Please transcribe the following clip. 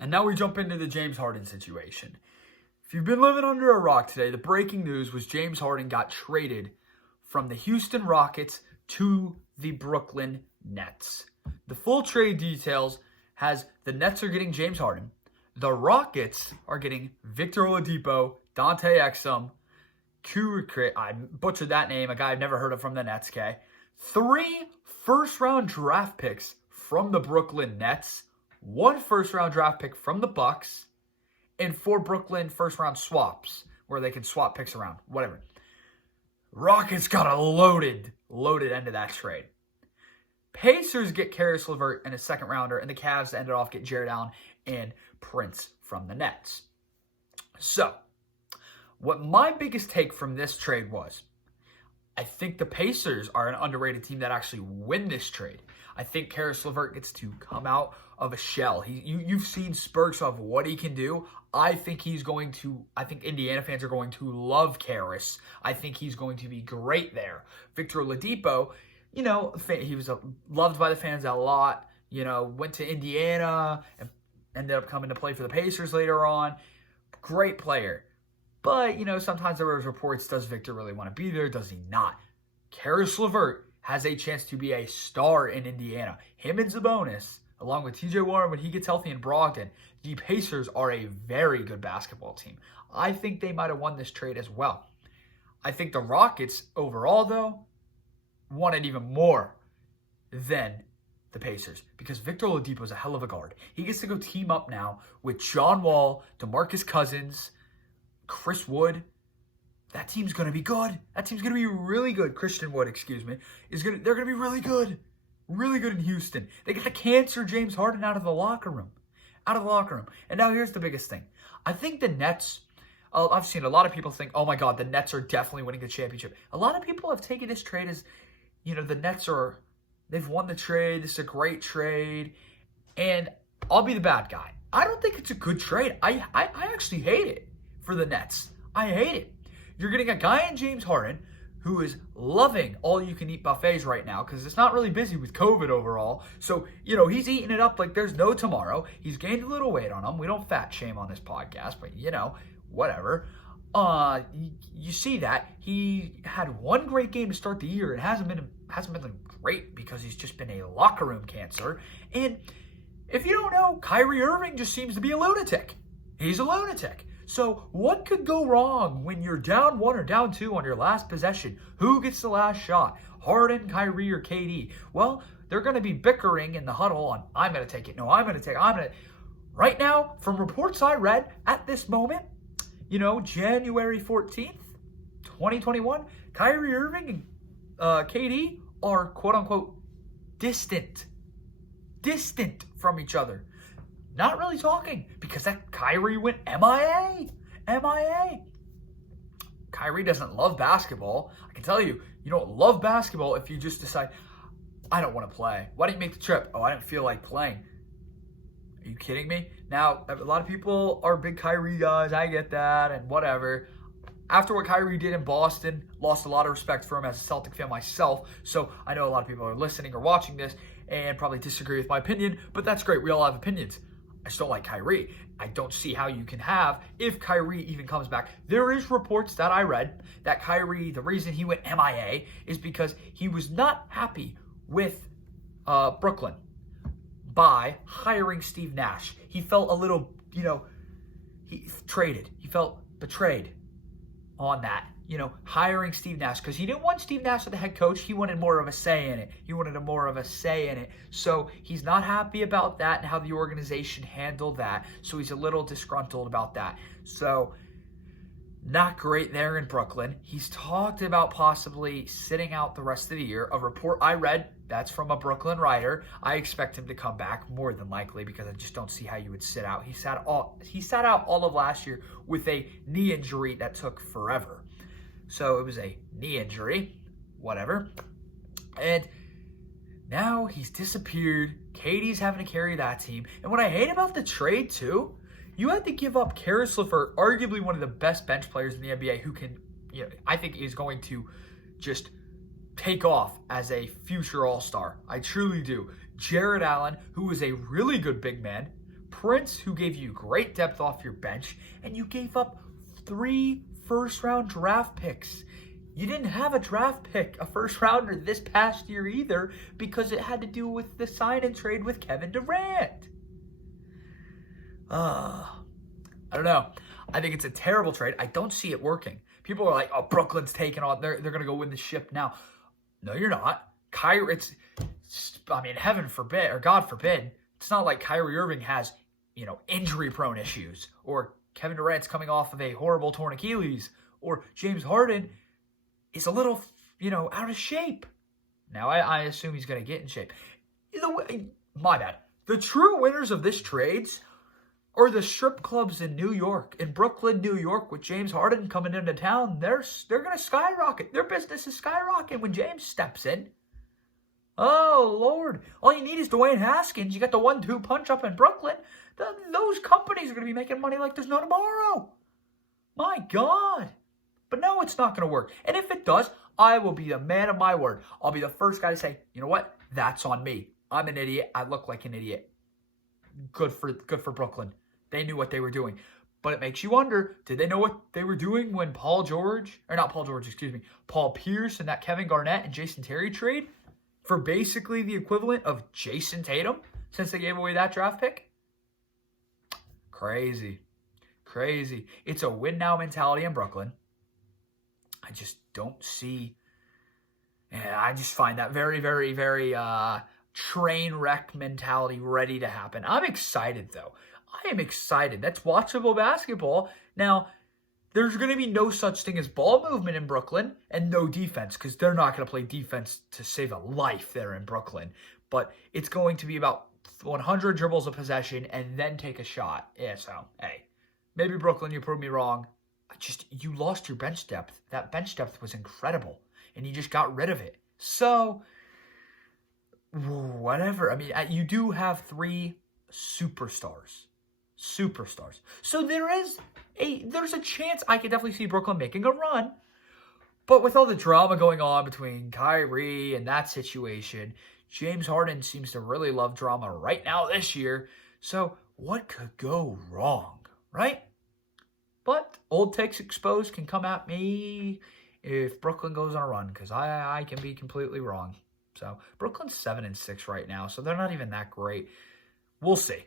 And now we jump into the James Harden situation. If you've been living under a rock today, the breaking news was James Harden got traded from the Houston Rockets to the Brooklyn Nets. The full trade details has the Nets are getting James Harden. The Rockets are getting Victor Oladipo, Dante Exum, I butchered that name, a guy I've never heard of from the Nets, okay? 3 first-round draft picks from the Brooklyn Nets, 1 first-round draft pick from the Bucks, and 4 Brooklyn first-round swaps where they can swap picks around, whatever. Rockets got a loaded end of that trade. Pacers get Karis LeVert and a second-rounder, and the Cavs ended off get Jared Allen and Prince from the Nets. So, what my biggest take from this trade was, I think the Pacers are an underrated team that actually win this trade. I think Karis LeVert gets to come out of a shell. You've seen spurts of what he can do. I think Indiana fans are going to love Karis. I think he's going to be great there. Victor Oladipo, he was loved by the fans a lot. Went to Indiana and ended up coming to play for the Pacers later on. Great player. But, sometimes there was reports, does Victor really want to be there? Does he not? Karis LeVert has a chance to be a star in Indiana. Him and Sabonis, along with TJ Warren when he gets healthy in Brogdon, the Pacers are a very good basketball team. I think they might have won this trade as well. I think the Rockets overall, though, wanted even more than the Pacers because Victor Oladipo is a hell of a guard. He gets to go team up now with John Wall, DeMarcus Cousins, Chris Wood. That team's going to be good. That team's going to be really good. Christian Wood, they're going to be really good. Really good in Houston. They get the cancer James Harden out of the locker room. And now here's the biggest thing. I think the Nets, I've seen a lot of people think, oh my God, the Nets are definitely winning the championship. A lot of people have taken this trade as, the Nets they've won the trade. This is a great trade. And I'll be the bad guy. I don't think it's a good trade. I actually hate it for the Nets. I hate it. You're getting a guy in James Harden who is loving all-you-can-eat buffets right now because it's not really busy with COVID overall. So, he's eating it up like there's no tomorrow. He's gained a little weight on him. We don't fat shame on this podcast, but, whatever. You see that. He had one great game to start the year. It hasn't been great because he's just been a locker room cancer. And if you don't know, Kyrie Irving just seems to be a lunatic. He's a lunatic. So what could go wrong when you're down 1 or down 2 on your last possession? Who gets the last shot? Harden, Kyrie, or KD? Well, they're going to be bickering in the huddle on, I'm going to take it. No, I'm going to take it. Right now, from reports I read at this moment, January 14th, 2021, Kyrie Irving and KD are quote-unquote distant from each other. Not really talking because that Kyrie went MIA. Kyrie doesn't love basketball. I can tell you, you don't love basketball if you just decide, I don't want to play. Why didn't you make the trip? Oh, I didn't feel like playing. Are you kidding me? Now, a lot of people are big Kyrie guys. I get that and whatever. After what Kyrie did in Boston, lost a lot of respect for him as a Celtic fan myself. So I know a lot of people are listening or watching this and probably disagree with my opinion, but that's great. We all have opinions. I still like Kyrie. I don't see how you can have, if Kyrie even comes back. There is reports that I read that Kyrie, the reason he went MIA is because he was not happy with Brooklyn by hiring Steve Nash. He felt a little, he felt betrayed on that, hiring Steve Nash, because he didn't want Steve Nash as the head coach. He wanted more of a say in it. So he's not happy about that and how the organization handled that. So he's a little disgruntled about that. So not great there in Brooklyn. He's talked about possibly sitting out the rest of the year. A report I read, that's from a Brooklyn writer. I expect him to come back more than likely because I just don't see how you would sit out. He sat out all of last year with a knee injury that took forever. So it was a knee injury, whatever. And now he's disappeared. KD's having to carry that team. And what I hate about the trade too, you had to give up Karis LeVert, arguably one of the best bench players in the NBA who can, I think is going to just take off as a future all-star. I truly do. Jared Allen, who is a really good big man, Prince, who gave you great depth off your bench, and you gave up 3 first-round draft picks. You didn't have a draft pick, a first-rounder this past year either, because it had to do with the sign and trade with Kevin Durant. I don't know. I think it's a terrible trade. I don't see it working. People are like, oh, Brooklyn's taking on, they're going to go win the ship now. No, you're not. Kyrie, heaven forbid, or God forbid, it's not like Kyrie Irving has, injury-prone issues, or Kevin Durant's coming off of a horrible torn Achilles, or James Harden is a little, out of shape. Now, I assume he's going to get in shape. Either way, my bad. The true winners of this trades are the strip clubs in New York, in Brooklyn, New York, with James Harden coming into town. They're going to skyrocket. Their business is skyrocketing when James steps in. Oh, Lord. All you need is Dwayne Haskins. You got the 1-2 punch up in Brooklyn. Those companies are going to be making money like there's no tomorrow. My God. But no, it's not going to work. And if it does, I will be the man of my word. I'll be the first guy to say, you know what? That's on me. I'm an idiot. I look like an idiot. Good for Brooklyn. They knew what they were doing. But it makes you wonder, did they know what they were doing when Paul Pierce and that Kevin Garnett and Jason Terry trade for basically the equivalent of Jason Tatum since they gave away that draft pick? Crazy. It's a win now mentality in Brooklyn. I just don't see. I just find that very, very, very train wreck mentality ready to happen. I'm excited, though. I am excited. That's watchable basketball. Now, there's going to be no such thing as ball movement in Brooklyn and no defense, because they're not going to play defense to save a life there in Brooklyn. But it's going to be about 100 dribbles of possession and then take a shot. Yeah, so, hey, maybe Brooklyn, you proved me wrong. You lost your bench depth. That bench depth was incredible, and you just got rid of it. So, whatever. You do have 3 superstars. So there's a chance I could definitely see Brooklyn making a run. But with all the drama going on between Kyrie and that situation, James Harden seems to really love drama right now this year. So what could go wrong, right? But Old Takes Exposed can come at me if Brooklyn goes on a run, because I can be completely wrong. So Brooklyn's 7-6 right now, so they're not even that great. We'll see.